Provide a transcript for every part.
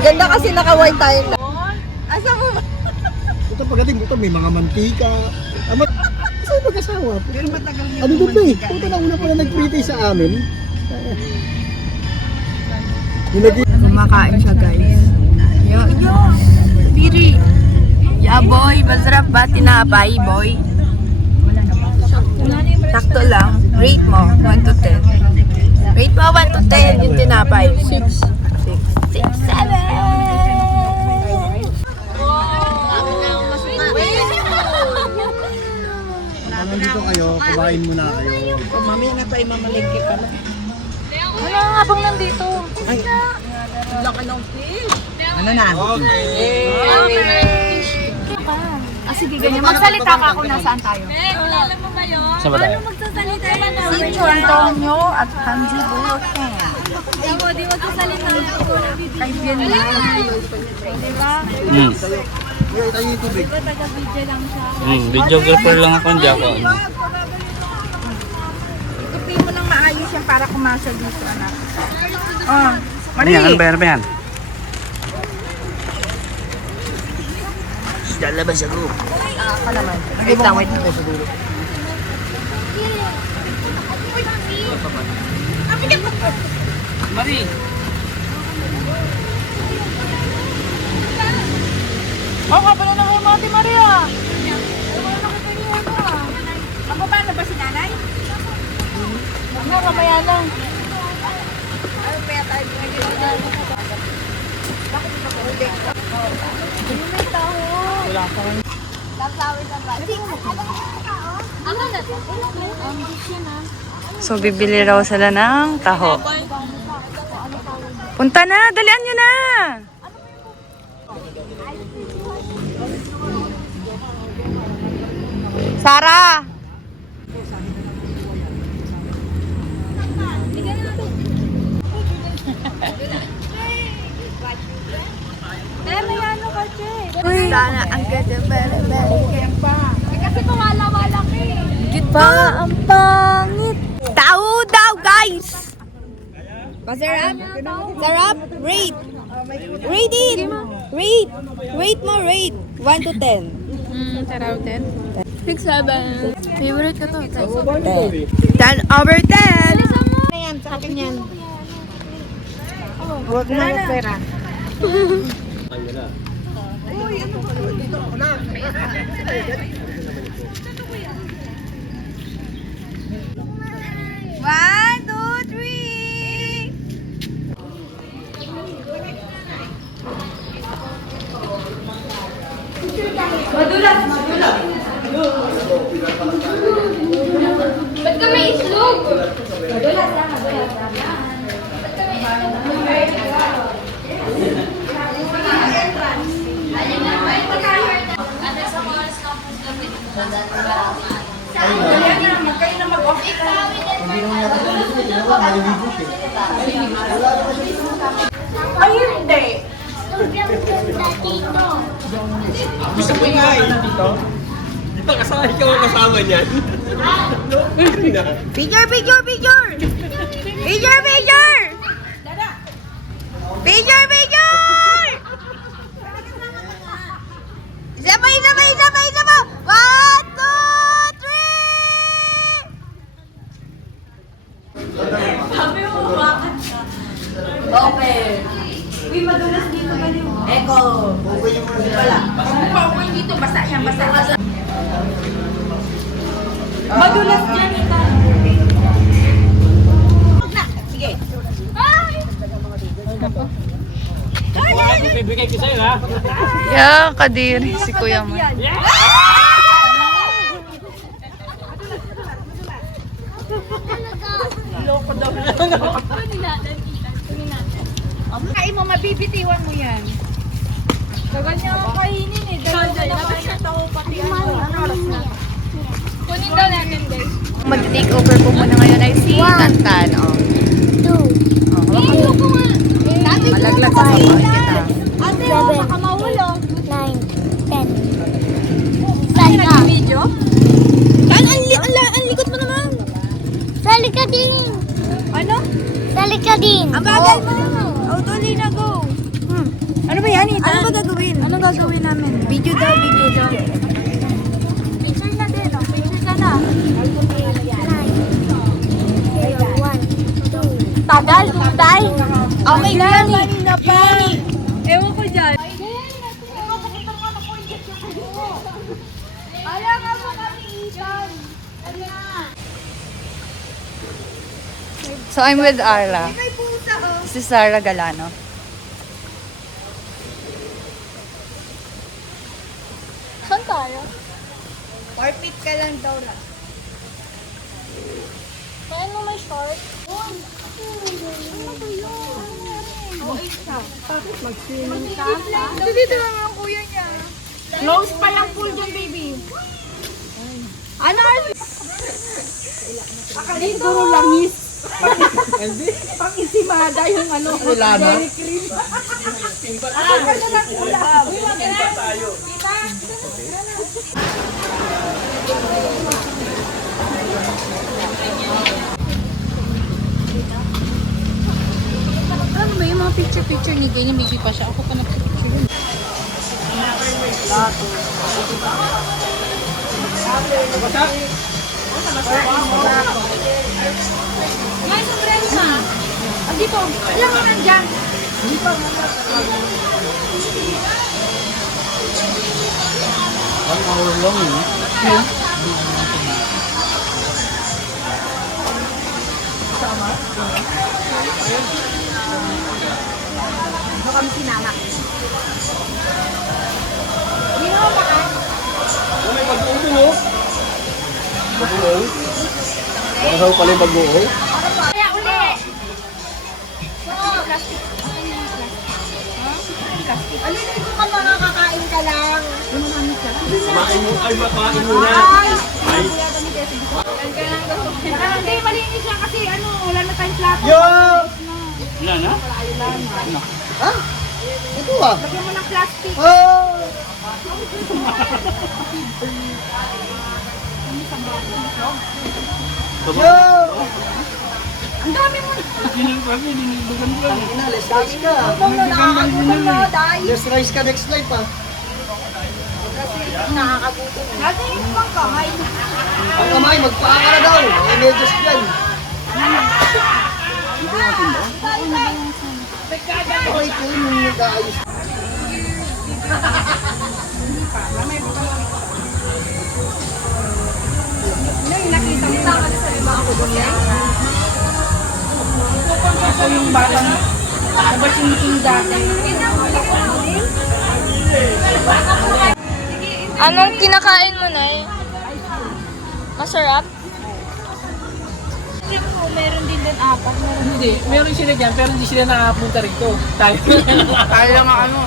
Ganda kasi naka-white tayo na. Asa mo ba? Ito pagdating dito, may mga mantika. Kasi mag-asawa. Pero matagal niya. Ano doon ba eh? Puto na una pala nag-pretty sa amin. Kumakain siya guys. Yo, Piri. Yeah boy, masarap ba tinapay boy? Sakto lang. Rate mo, 1 to 10. Rate mo 1 to 10 yung tinapay. 6. 6, 7. Pag nandito kayo, kumain muna kayo. Mamaya na tayo mamaligay ka na. Ano nga bang nandito? Laka ng fish. Ano na? Sige, ganyan. Magsalita ka kung nasaan tayo. Saan ba tayo? Si Chontonyo at Hanji Buloken. Di magsasalita ako. Kaibigan niya. Diba? Tayo yung tubig. Taga-video lang siya. Videographer lang ako, hindi ako ano. Itupi mo ng maayos yan para kumasya dito, anak. Ano yan? Ano ba yan? Ano ba yan? Lalabas ako. Ka naman. Wait lang, wait lang. Sa dulo. Mari! Oo nga pala ng Ate Maria. Ako ba na ba si nanay? Huwag na, mamaya lang. Ano kaya tayo Wala pa rin. So, bibili raw sila ng taho. Punta na! Dalian nyo na! Sarah! Sana ang ganda, very pa. Kasi pawala-wala ka eh. Cute pa ang pangit. Tao daw, guys! Masarap? Sarap? Rate! Rate it! Rate! Rate mo, rate! 1 to 10. 10 out of 10. 6, 7. Favorite ko to. 10 over 10! Ayan, sa akin yan. Huwag mo na pera. One, two, three. Ba't ka may islog? Ay, hindi. Gusto ko nga eh, dito. Dito kasama ikaw ang kasama niyan. Picture, picture, picture! Picture, picture! Picture, picture! Isa pa, isa pa, isa pa, isa pa! 1, 2, 3! Okay. Uy, madulas dito ba yung... Eko. Hindi pala. Pag-power dito, basa yan, basa. Madulas dyan ito. Sige. Bibigay ko sa'yo ha? Yeah, kadiri si Kuya Mo. Loko daw. Kain mo, mabibitiwan mo yan. Dagal niya ako kainin eh. Dagal na naman siya tao pati ano. Ano oras na? Kunin daw natin guys. Mag-take over po muna ngayon ay si Tantan. Oh. 2. Malaglag sa kapal kita. Ate, baka mahulog. 9, 10. Saan ka? Video? Saan? Ang likod mo naman. Sali ka din. Ano? Sali ka din. Ang bagal mo naman. Oh, tuloy na go. Ano ba gagawin? Anong gagawin namin? Video daw, video daw. Picture na din, oh. Picture ka na. Tagal, tay. Okay lang, kanina pa. Ewan ko dyan. So I'm with Arla. Si Sarah Galano. Saan tayo? Parpit ka lang daw na. Kaya mo may short? Ano ba yun? Bakit mag-swimming ka? Dito lang ang kuya niya. Close pa lang pool dyan, baby. Ano? Dito langis. Pang-isimada yung ano. Dairy cream. Ano na lang ulam. Ano ba yung mga picture-picture ni Gay? Maybe pa siya. Ako pa nag-picture. May sombrero na. Dito. Ilang mo nandyan? Ano kami sinama? May pag-uong. Pag-uong? Makasaw pala yung pag-uong? Kaya uli. Ano dito ka mga kakain ka lang? Kumain mo. Ay, makain mo na. Ay. Hindi, malinis siya kasi ano, wala na tayong plato. Yo! Wala na? Ito ah. Lagyan mo ng plastic. Oh! Yo! Ang dami mo. Let's rice ka. Let's rice ka next life ah. Kasi yung pang kamay. Ang kamay, magpaka na daw. May medyas dyan. Okay, ito yung nag-aayos. Nakita mo na sa iba ako doon yan. Ako yung batang nabasing dati. Anong kinakain mo na eh? Masarap? Meron din doon apat. Hindi. Meron sila dyan pero hindi sila nakapunta rito. Tayo. Tayo nga ano.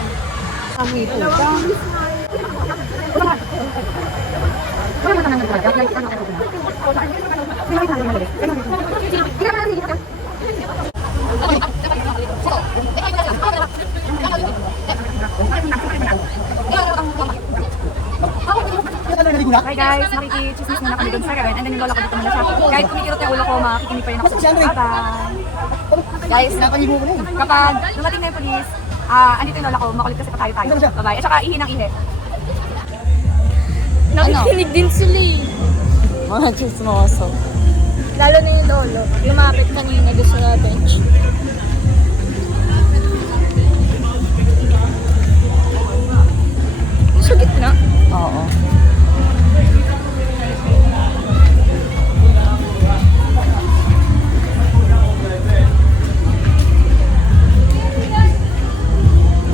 Hi guys, nakikichismis muna kami dun sa Karen and then yung lola ko dito muna siya. Kahit kumikirot yung ulo ko, makikinig pa rin ako sa bye-bye. Guys, kapag dumating na yung police, andito yung lola ko, makulit kasi pa tayo. Bye-bye. At saka ihi ng ihi. Nakikinig din sila eh. Mga chismoso. Lalo na yung lolo. Lumapit kanina doon sa bench. Sa gitna? Oo.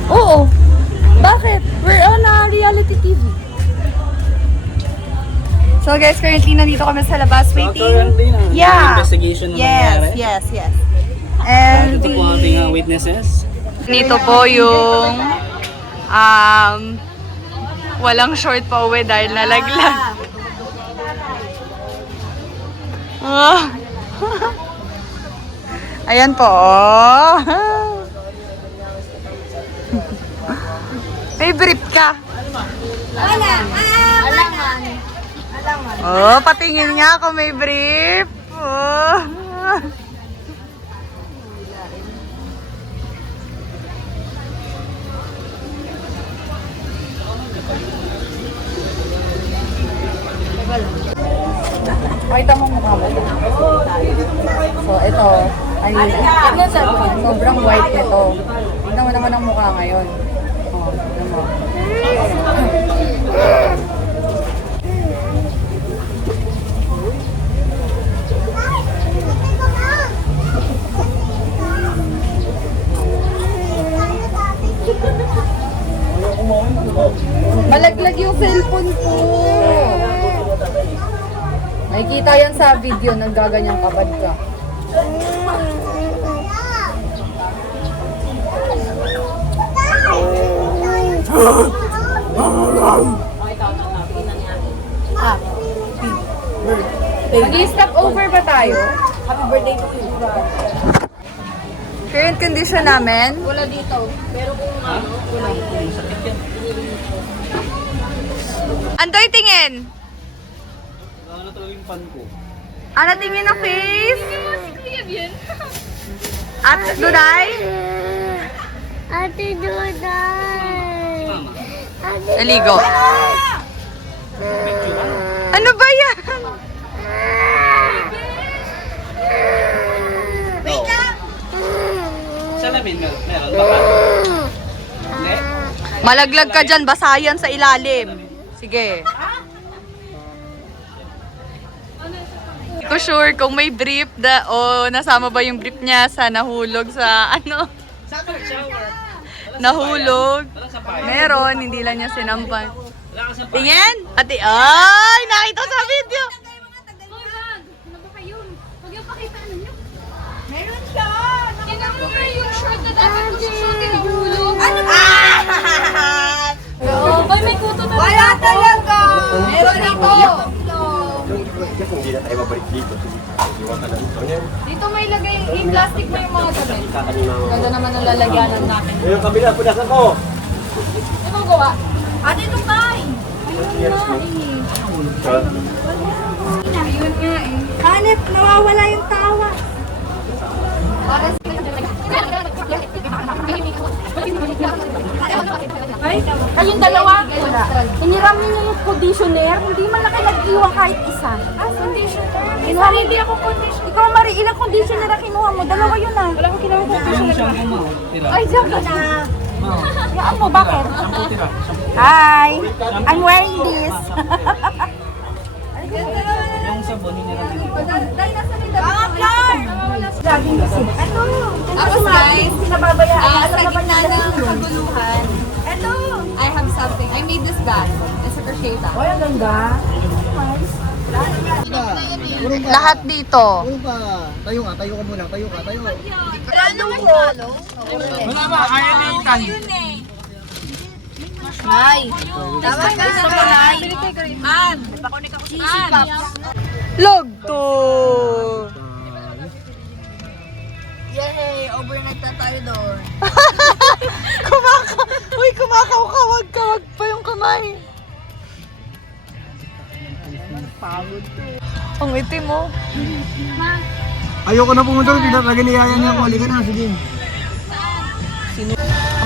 Oo. Bakit? We're on a reality TV. So guys, currently nandito kami sa labas waiting. Currently na. Yeah. Investigation na nangyari. Yes. And Ito po ang ating witnesses. Nito po yung walang short pa uwi dahil nalaglag. Oh. Ayan po. Oh. May brief ka. Alangan. Oh, patingin nga kung may brief. Oh. Pakita mo mukha mo. So, ito. Ay, sobrang white nito. Tignan mo naman ang mukha ngayon. Oh, tignan mo. Malaglag yung cellphone ko. Nakikita yan sa video, nagaganyang kabad ka. Nag-stop over ba tayo? Happy birthday to you. Current condition namin? Wala dito. Pero kung ano, wala. Andoy, tingin! Ano talaga yung pan ko? Ano tingin ng face? At Duday? Ate Duday. Naligo. Ano ba yan? Salamin meron baka? Hindi? Malaglag ka dyan, basayan sa ilalim. Sige. Hindi ko sure kung may brief o nasama ba yung brief niya sa nahulog sa ano. Nahulog. Meron, hindi lang niya sinampan. Tingin? Ate, ay! Nakita sa video! Ay, may kuto na. Wala talaga. Meron dito. Kung hindi na tayo babalik dito, iwan ka na dito niyan. Dito may lagay, i-plastic mo yung mga damit. Kanina. Ganda naman ang lalagyanan natin. Yung kabila, punasan ko. Ano mo gawa? Ate, ito tayo. Ayun nga eh. Hanip, nawawala yung tawa. Kayong dalawa, hiniram niyo yung conditioner, hindi man lang kayo nag-iwan kahit isa. Conditioner? Hindi ako conditioner. Ikaw, Marie, ilang conditioner na kinuha mo? Dalawa yun ah. Wala ko kinuha conditioner. Ay, diyan ka na. Yaan mo, bakit? Hi! I'm wearing this. Yung sabon, hindi na Ito. Tapos guys, sa gitna ng kaguluhan, ito. I have something. I made this bag. It's a crochet bag. Ay, ang ganda. Lahat dito. Tayo ka muna, tayo ka. wala ba? Ayaw na itan. Ay. Tama ka sa malay. An. Log to! Yay! Overnight na tayo doon. Uy, kumakawag ka, wag pa yung kamay. Ang itim mo. Ayoko na pumunta rin, talaga niyaya niya ako. Halika na, sige.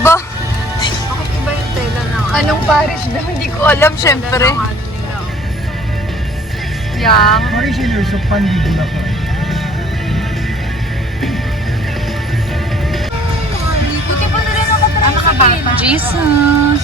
Aba, Bakit iba yung tela na? anong parish na? Hindi ko alam, syempre. Yang. Parishioners of Pandibula pa. Buti pa na rin ako try sa bata. Jesus.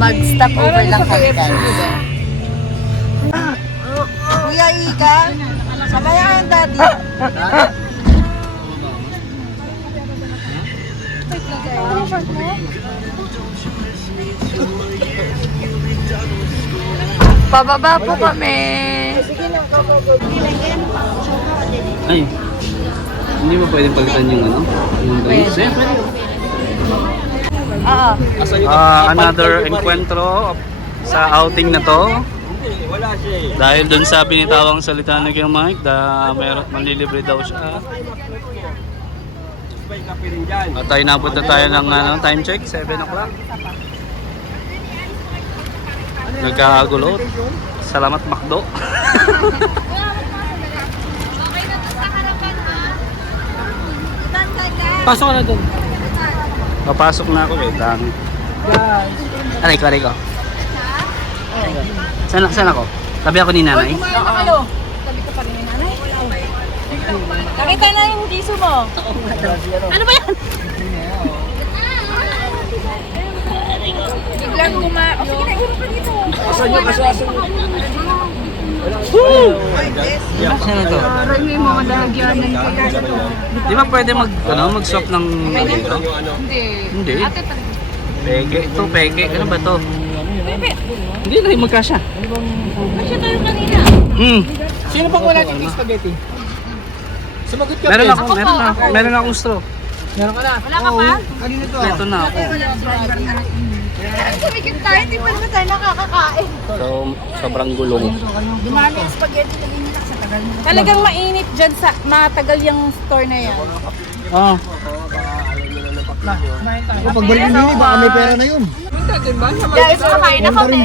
Mag-stop over lang kami, guys. Kuya Ika, sabayan daddy. Pababa po kami. Ay. Hindi mo pwedeng palitan yung ano? Yung drinks? Eh, pwede. Oo. Another encuentro sa outing na to. Wala siya eh. Dahil dun sa binitawang salita ni Kuya Mike na meron manlilibre daw siya. May kape rin dyan. At tayo napunta tayo ng time check, 7 o'clock. Nagkagulo. Salamat Macdo. Pasok ka na doon. Papasok na ako eh, dami. Guys. Aray ko. Saan ako? Tabi ako ni nanay. Nakita na yung jiso mo. Ano ba yan? Biglang O sige na, hirap ka dito. Asan nyo kasi asan nyo? Saan na to? Yung mga lalagyan ng Di ba pwede mag-swap ng dito? Hindi. Peke. Ito, peke. Ano ba to? Hindi na yung magkasya. Kasya tayo kanina. Sino pang wala dito yung spaghetti? Sumagot ka, Meron akong straw. Meron ka na. Wala ka pa? Kanina to Ito na ako. Sumikip tayo, hindi pa naman tayo nakakakain. So, sobrang gulong. Dumami yung spaghetti na ginita sa tagal mo. Talagang mainit dyan sa matagal yung store na yan. Oh. Pagbalik mo yun, baka may pera na yun. Guys, kakain na kami.